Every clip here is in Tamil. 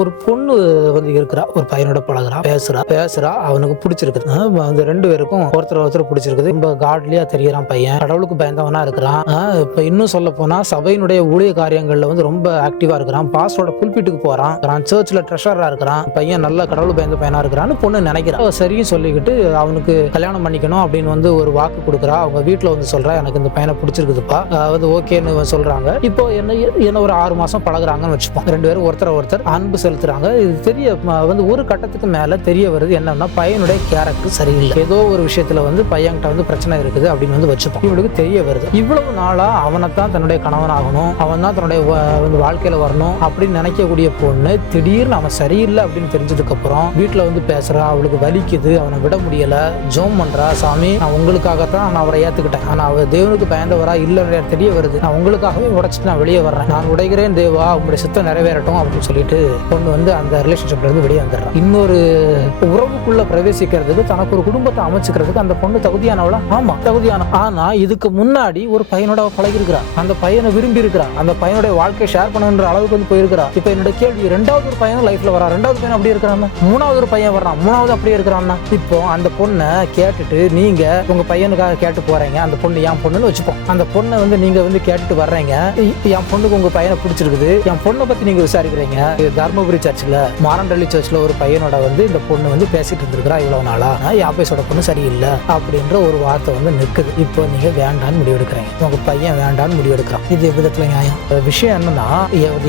ஒரு பொண்ணு வந்து இருக்கிறா, ஒரு பையனோட பழகுறா, பேசுறா அவனுக்கு பிடிச்சிருக்குது. அந்த 2 பேருக்கும் ஒருத்தர் பிடிச்சிருக்குது. ரொம்ப காட்லியா தெரியறான் பையன், கடவுளுக்கு பயந்தவனா இருக்கிறான். இப்ப இன்னும் சொல்ல போனா சபையினுடைய ஊழிய காரியங்கள்ல வந்து ரொம்ப ஆக்டிவா இருக்கிறான். பாஸ்டரோட புல்பிட்டுக்கு போறான், சர்ச்ல ட்ரெஷரரா இருக்கிறான். பையன் நல்ல கடவுள் பயந்த பையனா இருக்கிறான்னு பொண்ணு நினைக்கிறான். சரின்னு சொல்லிக்கிட்டு அவனுக்கு கல்யாணம் பண்ணிக்கணும் அப்படின்னு வந்து ஒரு வாக்கு கொடுக்குறா. அவங்க வீட்டுல வந்து சொல்றா, எனக்கு இந்த பையனை பிடிச்சிருக்குதுப்பா, வந்து ஓகேன்னு சொல்றாங்க. இப்போ என்ன ஒரு 6 மாசம் பழகுறாங்கன்னு வச்சுப்போம். 2 பேரும் ஒருத்தர் அன்பு செலுத்துறாங்க. இது தெரிய வந்து ஒரு கட்டத்துக்கு மேல தெரிய வருது என்னன்னா, பையனுடைய கேரக்டர் சரியில்லை, ஏதோ ஒரு விஷயத்துல வந்து பையன்கிட்ட வந்து பிரச்சனை இருக்குது அப்படின்னு வந்து வச்சுப்போம். இவளுக்கு தெரிய வருது. இவ்வளவு நாளா அவனைத்தான் தன்னுடைய கணவனாகணும், அவன் தான் தன்னுடைய வந்து வாழ்க்கையில வரணும் அப்படின்னு நினைக்கக்கூடிய பொண்ணு திடீர்னு அவன் சரியில்லை அப்படின்னு தெரிஞ்சதுக்கு அப்புறம் வீட்டுல வந்து பேசுறா. அவளுக்கு வலிக்குது, அவனை விட முடியல, ஜோம் பண்றா. சாமி, நான் உங்களுக்காகத்தான் நான் அவரை ஏத்துக்கிட்டேன், ஆனா அவர் தேவனுக்கு பயந்தவரா இல்லைன்னு தெரிய வருது, நான் உங்களுக்காகவே உடைச்சிட்டு நான் வெளியே வர்றேன், நான் உடைகிறேன் தேவா, உங்களுடைய சித்தம் நிறைவேறட்டும் அப்படின்னு சொல்லிட்டு பொண்ணு வந்து அந்த ரிலேஷன்ஷிப்ல இருந்து வெளியே வந்துடுறான். இன்னொரு உறவுக்குள்ள பிரவேசிக்கிறதுக்கு, தனக்கு ஒரு குடும்பத்தை அமைச்சுக்கிறதுக்கு அந்த பொண்ணு தகுதியானவளா? ஆமா, தகுதியான. ஆனா இதுக்கு முன்னாடி ஒரு பையனோட பழகி இருக்கிறா, அந்த பையனை விரும்பி இருக்கிறா, அந்த பையனுடைய வாழ்க்கையை ஷேர் பண்ணுன்ற அளவுக்கு வந்து போயிருக்கிறா. இப்ப என்னோட கேள்வி, 2வது ஒரு பையன் லைஃப்ல வரா, 2வது பையன் அப்படி இருக்கிறான், 3வது ஒரு பையன் வர்றான், 3வது அப்படியே இருக்கிறான்னா, இப்போ அந்த பொண்ணை கேட்டுட்டு நீங்க உங்க பையனுக்காக கேட்டு போறீங்க. அந்த பொண்ணு என் பொண்ணுன்னு வச்சுப்போம். அந்த பொண்ணை வந்து நீங்க வந்து கேட்டுட்டு வர்றீங்க, என் பொண்ணுக்கு உங்க பையனை பிடிச்சிருக்குது, என் பொண்ணை பத்தி நீங்க விசாரிக்கிறீங்க. தர்மபுரி சர்ச்சில், மாரண்டள்ளி சர்ச்சில் ஒரு பையனோட வந்து இந்த பொண்ணு வந்து பேசிட்டு இருந்திருக்கிறா இவ்வளவு நாளா, யாபேஸோட பொண்ணு சரியில்லை அப்படின்ற ஒரு வார்த்தை வந்து நிற்குது. இப்போ நீங்க வேண்டான்னு முடிவெடுக்கிறீங்க, உங்க பையன் வேண்டான்னு முடிவெடுக்கிறான். இது விதத்துல நியாயம்? விஷயம் என்னன்னா,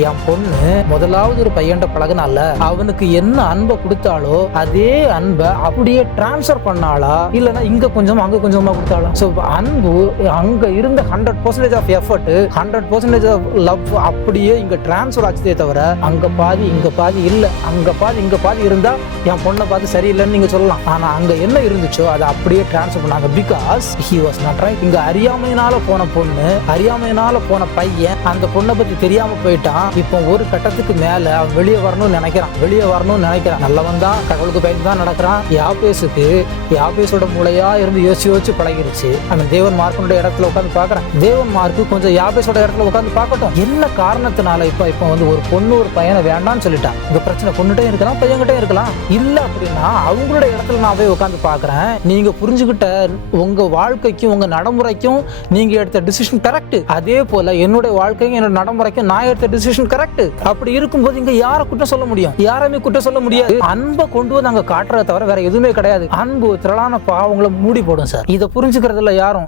என் பொண்ணு முதலாவது ஒரு பையன்ட பழகினால அவனுக்கு என்ன அன்பை கொடுத்தாலோ அதே அன்பை அப்படியே டிரான்ஸ்ஃபர் பண்ணாளா, இல்லைன்னா இங்க கொஞ்சம் அங்க கொஞ்சமா கொடுத்தாளா? ஸோ அன்பு அங்க இருந்த 100% ஆஃப் எஃபர்ட், 100% ஆஃப் லவ் அப்படியே இங்க டிரான்ஸ்ஃபர் ஆச்சதே தவிர அங்க பாதி இங்க பாதி இல்ல, அங்க பாதி இங்க பாதி இருந்தா என் பொண்ணை பார்த்து சரியில்லைன்னு நீங்க சொல்லலாம். ஆனா அங்க என்ன இருந்துச்சோ அதை அப்படியே டிரான்ஸ்ஃபர் பண்ணாங்க. Because he was not right. இங்க அறியாமையினால போன பொண்ணு, அறியாமையினால போன பையன் அந்த பொண்ணை பத்தி தெரியாம போயிட்டான். இப்போ ஒரு கட்டத்துக்கு மேல அவன் வெளியே வரணும்னு நினைக்கிறான், நல்லவன் தான், கடவுளுக்கு பயந்து தான் நடக்கிறான். யாபேஸோட மூளையா இருந்து யோசிச்சு பழகிருச்சு. அவன் தேவன் மார்க்கனுடைய இடத்துல உட்காந்து பாக்குறான். தேவன் மார்க்கு கொஞ்சம் யாபேஸோட இடத்துல உட்காந்து பார்க்கட்டும். என்ன காரணத்தினால இப்போ வந்து ஒரு பொண்ணு ஒரு பையனை வேண்டாம்னு சொல்லிட்டான். இந்த பிரச்சனை பொண்ணுகிட்டே இருக்கலாம், பையன்கிட்டே இருக்கலாம். இல்ல அப்படின்னா அவங்களோட இடத்துல நான் போய் உட்காந்து பாக்குறேன். நீங்க புரிஞ்சுக்கிட்ட உங்க வாழ்க்கைக்கும் உங்க நடைமுறைக்கும் நீங்க எடுத்த டிசிஷன் கரெக்ட், அதே போல என்னுடைய வாழ்க்கைக்கும் என்னோட நடைமுறைக்கும் நான் எடுத்த டிசிஷன் கரெக்ட். அப்படி இருக்கும்போது இங்க யாரை குற்றம் சொல்ல முடியும்? யாரையுமே குற்றம் சொல்ல முடியாது. அன்பை கொண்டு வந்து அங்க காட்டுறத தவிர வேற எதுவுமே கிடையாது. அன்பு திரளான பாவங்களை மூடி போடும் சார். இதை புரிஞ்சுக்கிறதுல யாரும்